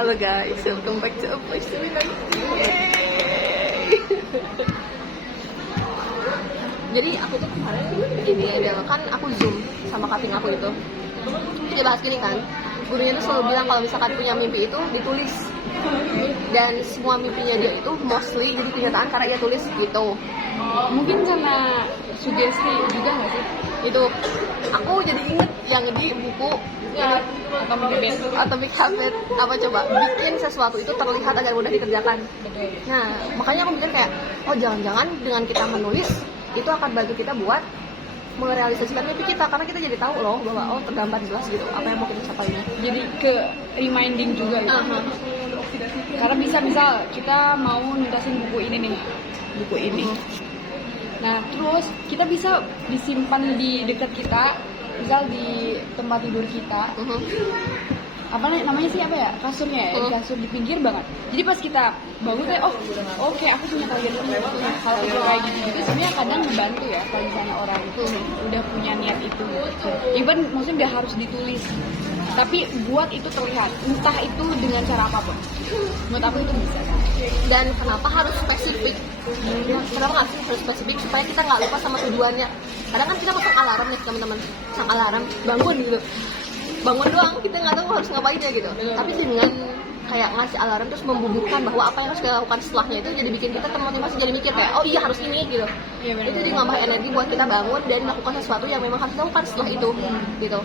Halo guys, welcome back to Voice to Minang. Jadi aku tuh kemarin ini adalah kan aku zoom sama cutting aku itu. Kita bahas gini kan, gurunya tuh selalu bilang kalau misalkan punya mimpi itu ditulis. Dan semua mimpinya dia itu mostly jadi kenyataan karena dia tulis gitu. Mungkin karena sugesti juga nggak sih? Itu aku jadi inget yang di buku Atomic Habit apa coba bikin sesuatu itu terlihat agar mudah dikerjakan. Nah makanya aku mikir kayak oh jangan-jangan dengan kita menulis itu akan bantu kita buat merealisasikan mimpi kita, karena kita jadi tahu loh bahwa oh tergambar jelas gitu apa yang mau kita capai. Jadi ke reminding juga gitu. Karena misal kita mau nuntasin buku ini. Nah terus kita bisa disimpan di dekat kita, misal di tempat tidur kita. Apa namanya sih apa ya, kasurnya ya, di kasur di pinggir banget. Jadi pas kita bangun kayak oke, aku punya target ini. Hal kayak gitu sebenarnya kadang ngebantu ya kalau misalnya orang itu udah punya niat itu. Even maksudnya udah harus ditulis, tapi buat itu terlihat, entah itu dengan cara apapun. Menurut aku itu bisa. Dan kenapa harus spesifik? Kenapa harus spesifik? Supaya kita nggak lupa sama tujuannya. Kadang kan kita pasang alarm nih teman-teman, pasang alarm bangun gitu. Bangun doang, kita nggak tahu harus ngapain ya gitu. Tapi dengan kayak ngasih alarm terus membubuhkan bahwa apa yang harus kita lakukan setelahnya itu jadi bikin kita termotivasi, jadi mikir kayak oh iya harus ini gitu. Iya, bener. Itu jadi nambah energi buat kita bangun dan melakukan sesuatu yang memang harus dilakukan setelah itu gitu.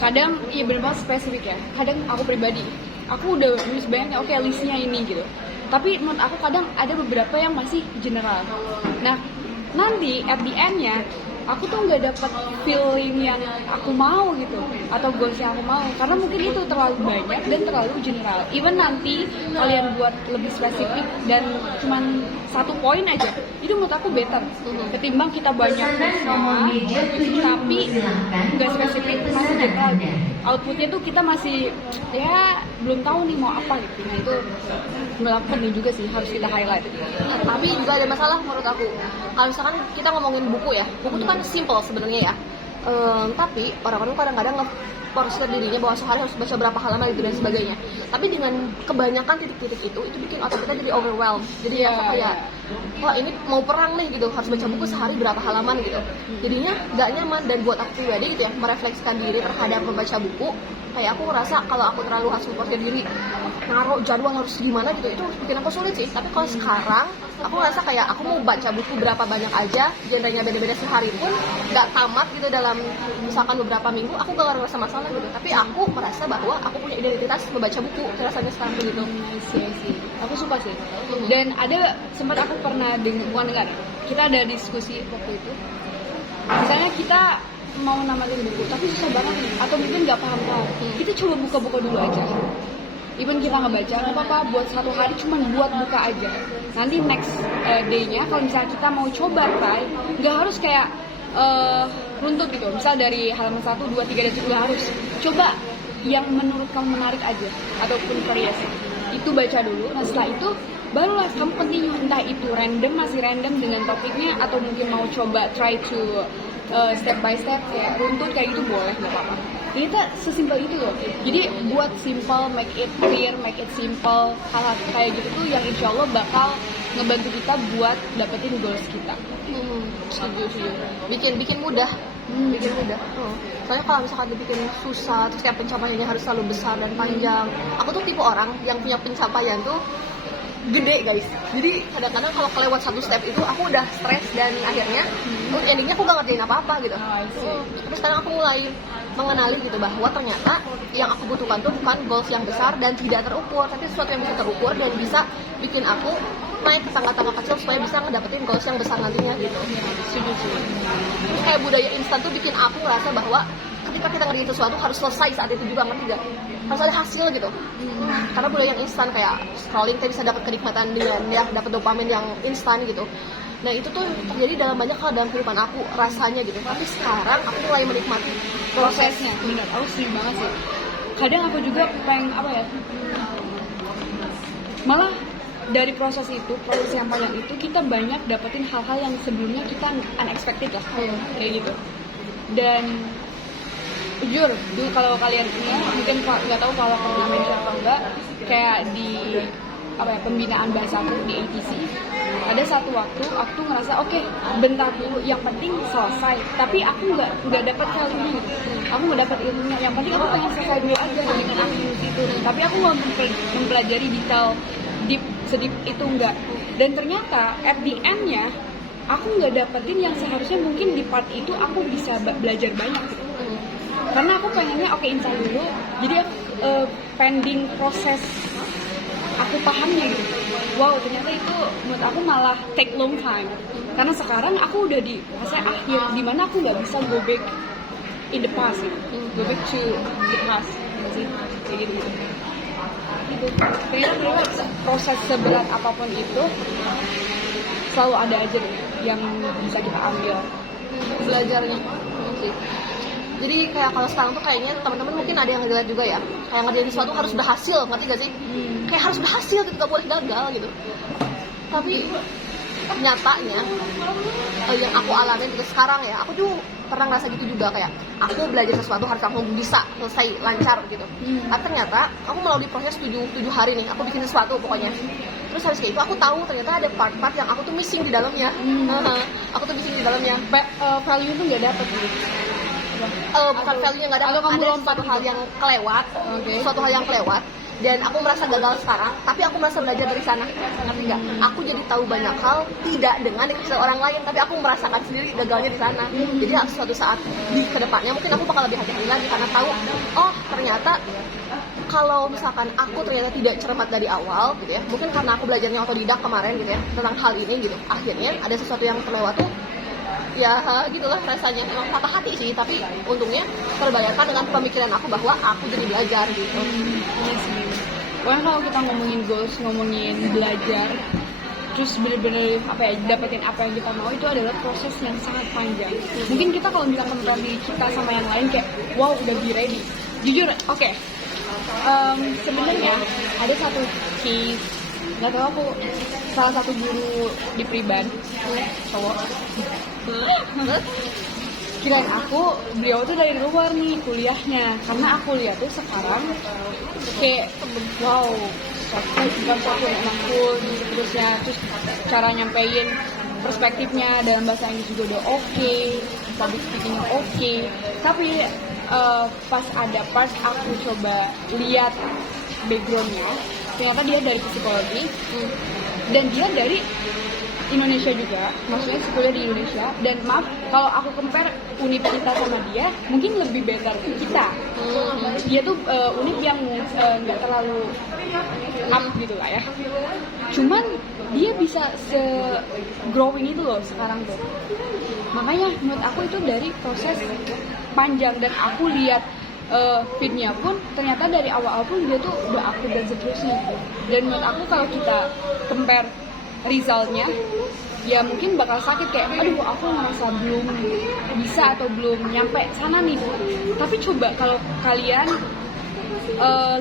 Kadang iya bener banget spesifik ya. Kadang aku pribadi, aku udah nulis banyak oke listnya ini gitu. Tapi menurut aku kadang ada beberapa yang masih general. Nah nanti at the end-nya aku tuh nggak dapat feeling yang aku mau gitu atau goals yang aku mau, karena mungkin itu terlalu banyak dan terlalu general. Even nanti kalian buat lebih spesifik dan cuman satu poin aja, itu menurut aku better ketimbang kita banyak semua tapi nggak spesifik, masih general. Outputnya tuh kita masih ya belum tahu nih mau apa gitu. Nah itu penting juga sih, harus kita highlight. Nah, tapi juga ada masalah menurut aku. Kalau misalkan kita ngomongin buku ya, buku itu kan simple sebenarnya ya. Tapi orang-orang kadang-kadang nge-force dirinya bahwa sehari harus baca berapa halaman gitu dan sebagainya. Tapi dengan kebanyakan titik-titik itu bikin otak kita jadi overwhelmed. Jadi kayak wah ini mau perang nih gitu, harus baca buku sehari berapa halaman gitu. Jadinya gak nyaman. Dan buat aku pribadi gitu ya, merefleksikan diri terhadap membaca buku, kayak aku ngerasa kalau aku terlalu harus mempercaya diri naruh jadwal harus gimana gitu, itu bikin aku sulit sih. Tapi kalau sekarang aku ngerasa kayak aku mau baca buku berapa banyak aja, genrenya beda-beda sehari pun gak tamat gitu dalam misalkan beberapa minggu, aku gak ngerasa masalah gitu. Tapi aku merasa bahwa aku punya identitas membaca buku rasanya sekarang gitu. Sih. Aku suka sih. Dan ada sempat aku pernah dengar kita ada diskusi waktu itu. Misalnya kita mau namatin buku tapi susah banget nih, atau mungkin nggak paham. Kita coba buka-buka dulu aja. Even kita nggak baca nggak apa-apa, buat satu hari cuman buat buka aja. Nanti next day-nya kalau misalnya kita mau coba try, nggak harus kayak runtut gitu. Misal dari halaman 1, 2, 3 dan 7 harus coba yang menurut kamu menarik aja ataupun variasi. Itu baca dulu. Nah setelah itu barulah kamu continue, entah itu masih random dengan topiknya, atau mungkin mau coba try to step by step kayak runtut kayak gitu, boleh, nggak apa-apa. Ini tuh sesimpel itu loh. Jadi buat simple, make it clear, make it simple, hal-hal kayak gitu tuh yang insya Allah bakal ngebantu kita buat dapetin goals kita. Setuju. Bikin mudah. Bikin mudah. Soalnya kalau misalkan dibikin susah, terus kayak pencapaiannya harus selalu besar dan panjang. Aku tuh tipe orang yang punya pencapaian tuh gede guys. Jadi kadang-kadang kalau kelewat satu step itu aku udah stres dan akhirnya endingnya aku gak ngerjain apa-apa gitu. Tapi sekarang aku mulai mengenali gitu bahwa ternyata yang aku butuhkan tuh bukan goals yang besar dan tidak terukur, tapi sesuatu yang bisa terukur dan bisa bikin aku naik ke tangga-tangga kecil supaya bisa ngedapetin goals yang besar nantinya gitu. Setuju. Terus kayak budaya instan tuh bikin aku ngerasa bahwa ketika kita ngerjain sesuatu harus selesai saat itu juga, ngerti gak? Harus ada hasil gitu. Karena budaya yang instan kayak scrolling kita bisa dapat kenikmatan dengan ya dapat dopamin yang instan gitu. Nah itu tuh terjadi dalam banyak hal dalam kehidupan aku rasanya gitu. Tapi sekarang aku mulai menikmati prosesnya. Bener, aku setuju banget sih. Kadang aku juga pengen malah dari proses yang panjang itu kita banyak dapetin hal-hal yang sebelumnya kita unexpected lah, kayak gitu. Dan jujur dulu kalau kalian ini mungkin nggak tahu kalau pernah mention apa enggak, kayak di apa ya, pembinaan bahasa aku di ATC ada satu waktu aku tuh ngerasa oke, bentar dulu, yang penting selesai, tapi aku nggak dapat value gitu, aku nggak dapat ilmunya, yang penting aku pengen selesai dulu aja dengan aktivitas itu, tapi aku nggak mempelajari detail sedip itu enggak, dan ternyata at the end-nya aku nggak dapetin yang seharusnya mungkin di part itu aku bisa belajar banyak gitu. Karena aku pengennya oke instan dulu, jadi pending proses aku pahamnya gitu. Wow, ternyata itu menurut aku malah take long time. Karena sekarang aku udah di fase akhir dimana aku nggak bisa go back in the past gitu. Go back to the past sih, kayak gitu. Ternyata proses seberat apapun itu selalu ada aja deh yang bisa kita ambil belajarnya sih. Jadi kayak kalau sekarang tuh kayaknya teman-teman mungkin ada yang ngeliat juga ya, kayak ngerjain sesuatu harus berhasil, ngerti gak sih? Kayak harus berhasil gitu, gak boleh gagal gitu. Tapi nyatanya yang aku alamin juga sekarang ya, aku tuh pernah ngerasa gitu juga, kayak aku belajar sesuatu harus langsung bisa selesai lancar gitu. Tapi ternyata aku melalui proses 7 hari nih, aku bikin sesuatu pokoknya. Terus habis kayak itu aku tahu ternyata ada part-part yang aku tuh missing di dalamnya. Aku tuh missing di dalamnya. Value tuh nggak dapet gitu. Bukan value-nya nggak ada, ada suatu hal yang kelewat, suatu hal yang kelewat, dan aku merasa gagal sekarang, tapi aku merasa belajar dari sana, ngerti nggak? Aku jadi tahu banyak hal tidak dengan dikasih orang lain, tapi aku merasakan sendiri gagalnya di sana. Jadi suatu saat di kedepannya mungkin aku bakal lebih hati-hati lagi karena tahu, oh ternyata kalau misalkan aku ternyata tidak cermat dari awal gitu ya, mungkin karena aku belajarnya otodidak kemarin gitu ya tentang hal ini gitu, akhirnya ada sesuatu yang terlewat tuh. Ya gitulah rasanya, emang patah hati sih, tapi untungnya terbayarkan dengan pemikiran aku bahwa aku jadi belajar gitu. Iya sih. Pokoknya kalau kita ngomongin goals, ngomongin belajar, terus bener-bener apa ya, dapetin apa yang kita mau, itu adalah proses yang sangat panjang. Mungkin kita kalau bisa compare diri kita sama yang lain kayak wow udah be ready. Jujur, oke. Sebenarnya ada satu case, nggak tahu aku salah satu guru di Priban cowok. Kirain aku beliau tuh dari luar nih kuliahnya, karena aku lihat tuh sekarang kayak wow bukan satu yang enak full terusnya, terus cara nyampein perspektifnya dalam bahasa Inggris juga udah oke, public speakingnya oke, tapi pas ada part aku coba lihat backgroundnya, ternyata dia dari psikologi dan dia dari Indonesia juga, maksudnya sekolah di Indonesia. Dan maaf kalau aku compare univ kita sama dia, mungkin lebih better kita. Dia tuh univ yang nggak terlalu up gitu lah ya. Cuman dia bisa se-growing itu loh sekarang tuh. Makanya menurut aku itu dari proses panjang, dan aku lihat feednya pun ternyata dari awal pun dia tuh udah aktif dan seterusnya gitu. Dan menurut aku kalau kita compare resultnya, ya mungkin bakal sakit kayak aduh aku ngerasa belum bisa atau belum nyampe sana nih. Tapi coba kalau kalian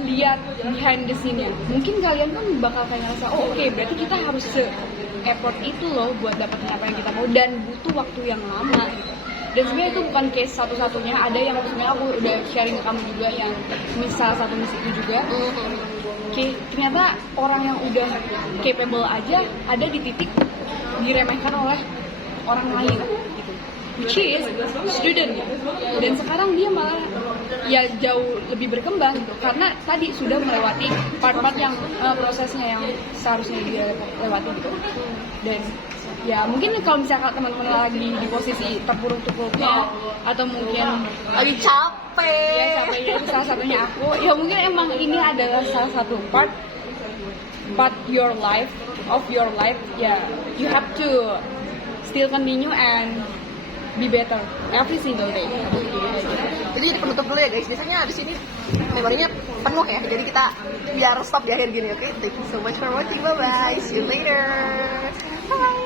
lihat behind the scene-nya, mungkin kalian kan bakal kayak ngerasa oh oke, berarti kita harus se-effort itu loh buat dapetin apa yang kita mau, dan butuh waktu yang lama gitu. Dan sebenarnya itu bukan case satu-satunya, ada yang maksudnya aku udah sharing ke kamu juga yang misal satu miss itu juga. Ternyata orang yang udah capable aja ada di titik diremehkan oleh orang lain gitu, which is student ya. Dan sekarang dia malah ya jauh lebih berkembang gitu, karena tadi sudah melewati part-part yang prosesnya yang seharusnya dia lewati gitu. Dan ya mungkin kalau misalkan teman-teman lagi di posisi terpuruk-terpuruknya atau mungkin lagi capek, ya capeknya itu salah satunya aku, ya mungkin emang ini adalah salah satu part your life ya, you have to still continue and be better every single day. Jadi penutup dulu ya guys, biasanya di sini memorinya penuh ya, jadi kita biar stop di akhir gini, oke? Thank you so much for watching, bye bye, see you later, bye.